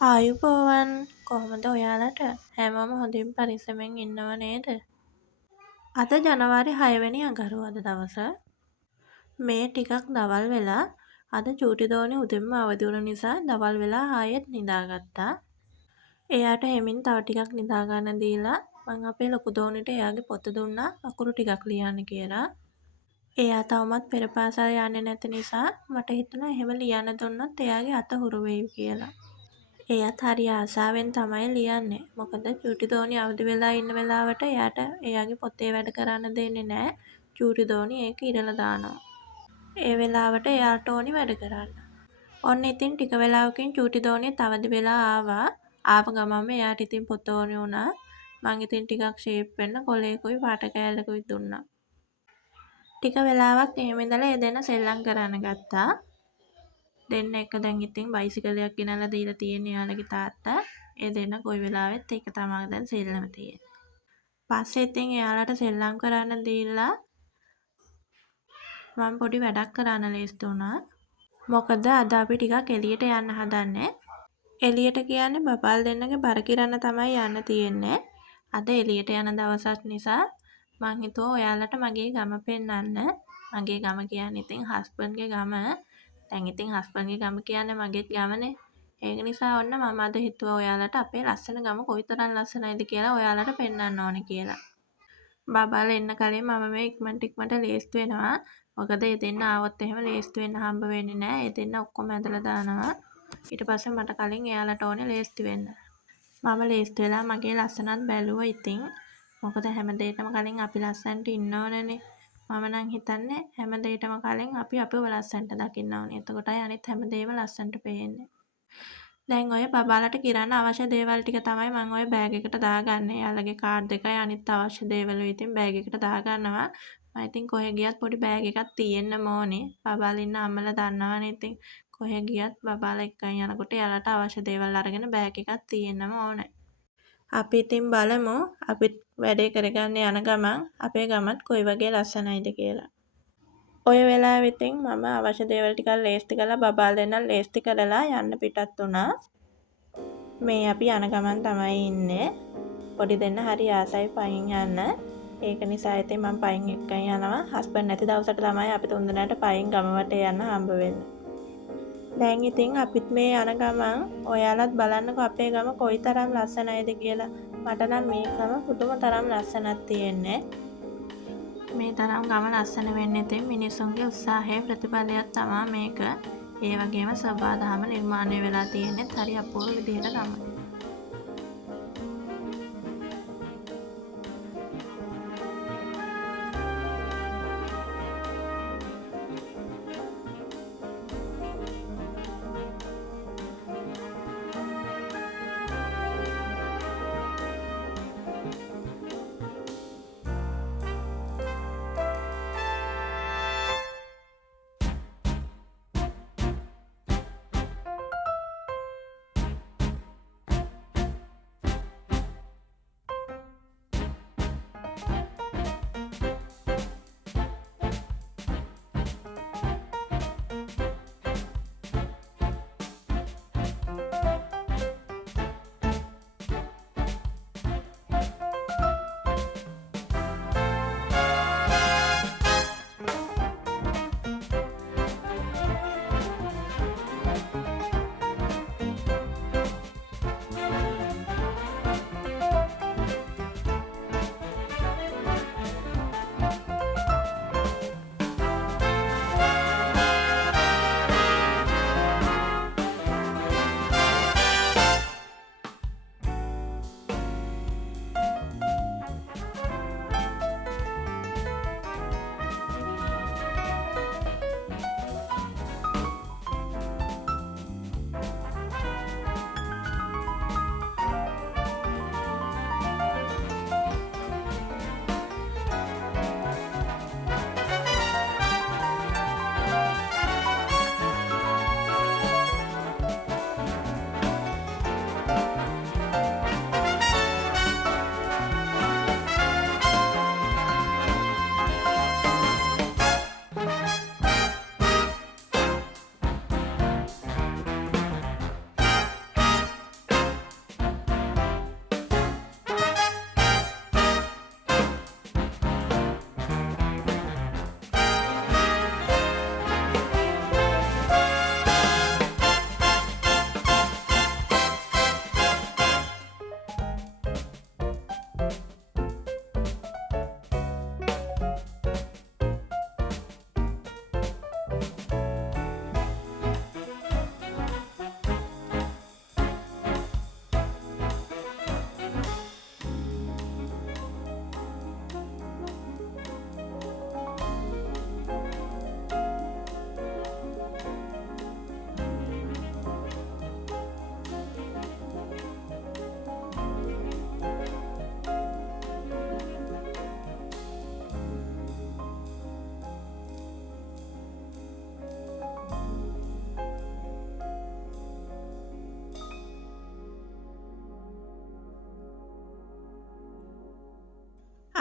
ආයුබෝවන් කොහොමද ඔයාලට හැමෝම හොඳින් පරිස්සමෙන් ඉන්නව නේද? අද ජනවාරි 6 වෙනි අඟහරුවාදා දවස. මේ ටිකක් දවල් වෙලා අද චූටි දෝනේ උදෙන්ම අවදි වුණ නිසා දවල් වෙලා ආයෙත් නිදාගත්තා. එයාට හෙමින් තව ටිකක් නිදා ගන්න දීලා මං අපේ ලොකු දෝනිට එයාගේ පොත දුන්නා අකුරු ටිකක් ලියන්න කියලා. එයා තවමත් පෙර පාසල් යන්නේ නැති නිසා මට හිතුණා එහෙම ලියන්න දුන්නොත් එයාගේ අත හුරු වෙයි කියලා. එයත් හරි ආසාවෙන් තමයි ලියන්නේ. මොකද චූටි දෝනි අවදි වෙලා ඉන්න වෙලාවට එයාට එයාගේ පොතේ වැඩ කරන්න දෙන්නේ නැහැ. චූටි දෝනි ඒක ඉරලා දානවා. ඒ වෙලාවට එයාට ඕනි වැඩ කරන්න. ඔන්න ඉතින් ටික වෙලාවකින් චූටි දෝනිත් අවදි වෙලා ආවා. ආව ගමන්ම එයාට ඉතින් පොත ඕනි වුණා. මං ඉතින් ටිකක් ෂේප් වෙන්න කොලේකුයි පාට කෑල්ලකුයි දුන්නා. ටික වෙලාවක් එහෙම ඉඳලා ඒ දෙන්න සෙල්ලම් කරන්න ගත්තා. දෙන්න එක දැන් ඉතින් බයිසිකලයක් ගෙනල්ලා දීලා තියෙන්නේ එයාලගේ තාත්තා. ඒ දෙන්න කොයි වෙලාවෙත් ඒක තමයි දැන් සෙල්ලම තියෙන්නේ. පස්සේ ඉතින් එයාලට සෙල්ලම් කරන්න දීලා මම පොඩි වැඩක් කරන්න ලෑස්ති වුණා. මොකද අද අපි ටිකක් එළියට යන්න හදන්නේ. එළියට කියන්නේ බබාල් දෙන්නගේ බර කිරන්න තමයි යන්න තියෙන්නේ. අද එළියට යන දවසක් නිසා මං හිතුවා ඔයාලට මගේ ගම පෙන්නන්න. මගේ ගම කියන්නේ ඉතින් හස්බන්ඩ්ගේ ගම. දැන් ඉතින් හස්බන්ඩ්ගේ ගම කියන්නේ මගේත් ගමනේ. ඒක නිසා ඔන්න මම අද හිතුවා ඔයාලට අපේ ලස්සන ගම කොයිතරම් ලස්සනයිද කියලා ඔයාලට පෙන්වන්න ඕනේ කියලා. බබාලා එන්න කලින් මම මේ ඉක්මනට ලෑස්ති වෙනවා. මොකද ඒ දෙන්න ආවොත් එහෙම ලෑස්ති වෙන්න හම්බ වෙන්නේ නැහැ. ඒ දෙන්න ඔක්කොම ඇදලා දානවා. ඊට පස්සේ මට කලින් එයාලට ඕනේ ලෑස්ති වෙන්න. මම ලෑස්ති වෙලා මගේ ලස්සනත් බැලුවා ඉතින්. මොකද හැමදේටම කලින් අපි ලස්සනට ඉන්න ඕනනේ. මම නම් හිතන්නේ හැමදේටම කලින් අපි අපිව ලස්සනට දකින්න ඕනේ. එතකොටයි අනිත් හැමදේම ලස්සනට පේන්නේ. දැන් ඔය බබාලට කිරන්න අවශ්‍ය දේවල් ටික තමයි මම ඔය බෑග් එකට දාගන්නේ. එයාලගේ කාඩ් එකයි අනිත් අවශ්‍ය දේවල් ඉතින් බෑග් එකට දාගන්නවා. මම ඉතින් කොහෙ ගියත් පොඩි බෑග් එකක් තියෙන්නම ඕනේ. බබාලා ඉන්න අම්මලා දන්නවනේ ඉතින් කොහෙ ගියත් බබාලා එක්කන් යනකොට එයාලට අවශ්‍ය දේවල් අරගෙන බෑග් එකක් තියෙන්නම ඕනේ. අපි ඉතින් බලමු අපිත් වැඩේ කරගන්න යන ගමන් අපේ ගමත් කොයි වගේ ලස්සනයිද කියලා. ඔය වෙලාවෙ ඉතින් මම අවශ්‍ය දේවල් ටිකක් ලෑස්ති කරලා බබාල් දෙන්න ලෑස්ති කරලා යන්න පිටත් වුණා. මේ අපි යන ගමන් තමයි ඉන්නේ. පොඩි දෙන්න හරි ආසයි පයින් යන්න. ඒක නිසා ඉතින් මම පයින් එක්කන් යනවා. හස්බන්ඩ් නැති දවසට තමයි අපි තුන්දෙනාට පයින් ගම වටේ යන්න හම්බ වෙන්නේ. දැන් ඉතින් අපිත් මේ යන ගමන් ඔයාලත් බලන්නකෝ අපේ ගම කොයිතරම් ලස්සනයිද කියලා. මට නම් මේ ගම පුදුම තරම් ලස්සනක් තියෙන්නේ. මේ තරම් ගම ලස්සන වෙන්නේ ඉතින් මිනිස්සුන්ගේ උත්සාහයේ ප්‍රතිඵලයක් තමයි මේක. ඒ වගේම සබාදහම නිර්මාණය වෙලා තියෙන්නේ හරි අපූර්ව විදිහට තමයි.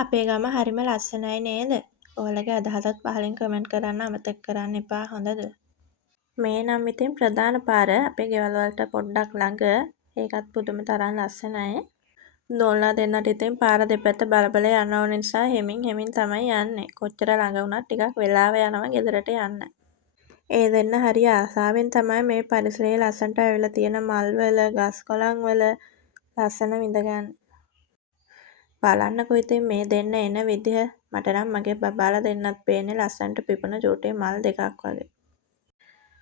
අපේ ගම හරිම ලස්සනයි නේද? ඔයාලගේ අදහසත් පහලින් කමෙන්ට් කරන්න අමතක කරන්න එපා හොඳද? මේ නම් ඉතින් ප්‍රධාන පාර අපේ ගෙවල් වලට පොඩ්ඩක් ළඟ. ඒකත් පුදුම තරම් ලස්සනයි. දොල්ලා දෙන්නට ඉතින් පාර දෙපැත්ත බල බල යන්න ඕන නිසා හෙමින් තමයි යන්නේ. කොච්චර ළඟ වුණත් ටිකක් වෙලාව යනවා ගෙදරට යන්න. ඒ දෙන්න හරි ආසාවෙන් තමයි මේ පරිසරයේ ලස්සනට ඇවිල්ලා තියෙන මල් වල, ගස් කොළන් වල ලස්සන විඳගන්නේ. බලන්නකෝ ඉතින් මේ දෙන්න එන විදිහ. මට නම් මගේ බබාලා දෙන්නත් පේන්නේ ලස්සනට පිපුණ චූටි මල් දෙකක් වගේ.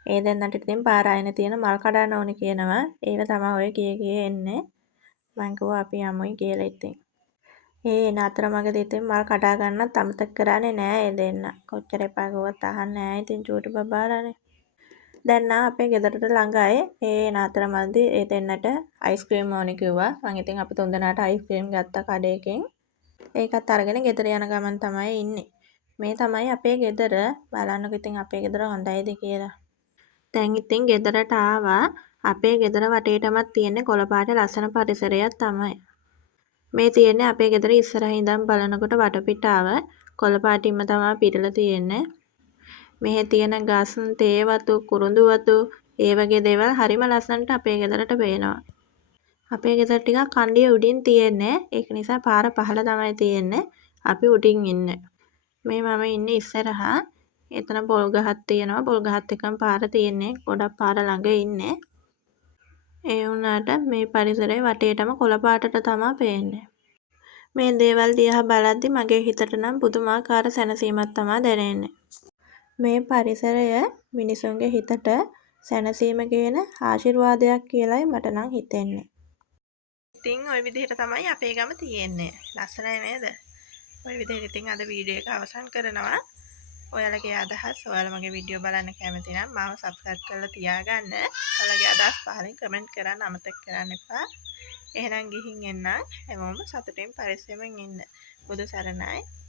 ඒ දෙන්නට ඉතින් පාර අයිනේ තියෙන මල් කඩන්න ඕනි කියනවා. ඒව තමයි ඔය කිය එන්නේ. මං කිව්වා අපි යමුයි කියලා ඉතින්. ඒ එන අතරමඟදී ඉතින් මල් කඩා ගන්නත් අමතක කරන්නේ නෑ ඒ දෙන්න. කොච්චර එපා කිව්වත් අහන්නේ නෑ ඉතින් චූටි බබාලානේ. දැන් නම් අපේ ගෙදරට ළඟයි. ඒ එන අතරමඟදී ඒ දෙන්නට අයිස්ක්‍රීම් ඕනි කිව්වා. මං ඉතින් අපි තුන්දෙනාට අයිස්ක්‍රීම් ගත්තා කඩේකින්. ඒකත් අරගෙන ගෙදර යන ගමන් තමයි ඉන්නේ. මේ තමයි අපේ ගෙදර. බලන්නකෝ ඉතින් අපේ ගෙදර හොඳයිද කියලා. දැන් ඉතින් ගෙදරට ආවා. අපේ ගෙදර වටේටමත් තියෙන්නේ කොළ පාට ලස්සන පරිසරයක් තමයි. මේ තියෙන්නේ අපේ ගෙදර ඉස්සරහින් ඉඳන් බලනකොට වටපිටාව කොළ පාටින්ම තමයි පිරලා තියෙන්නේ. මෙහි තියෙන ගස්, තේ වතු, කුරුඳු වතු, ඒ වගේ දේවල් හරිම ලස්සනට අපේ ගෙදරට පේනවා. අපේ ගෙදර ටිකක් කණ්ඩිය උඩින් තියෙන්නේ. ඒක නිසා පාර පහළ තමයි තියෙන්නේ. අපි උඩින් ඉන්නේ. මේ මම ඉන්නේ ඉස්සරහා. එතන පොල් ගහක් තියෙනවා. පොල් ගහත් එක්කම පාර තියෙන්නේ. ගොඩක් පාර ළඟ ඉන්නේ. ඒ වුණාට මේ පරිසරයේ වටේටම කොළ පාටට තමයි පේන්නේ. මේ දේවල් දිහා බලද්දි මගේ හිතට නම් පුදුමාකාර සැනසීමක් තමයි දැනෙන්නේ. මේ පරිසරය මිනිසුන්ගේ හිතට සැනසීම කියන ආශිර්වාදයක් කියලායි මට නම් හිතෙන්නේ. ඉතින් ওই විදිහට තමයි අපේ ගම තියෙන්නේ. ලස්සනයි නේද? ওই විදිහට ඉතින් අද වීඩියෝ එක අවසන් කරනවා. ඔයාලගේ අදහස් ඔයාලා මගේ වීඩියෝ බලන්න කැමති නම් මාව සබ්ස්ක්‍රයිබ් කරලා තියාගන්න. ඔයාලගේ අදහස් පහලින් කමෙන්ට් කරන්න අමතක කරන්න එපා. එහෙනම් ගිහින් එන්න හැමෝම සතුටින් පරිස්සමෙන් ඉන්න. බුදු සරණයි.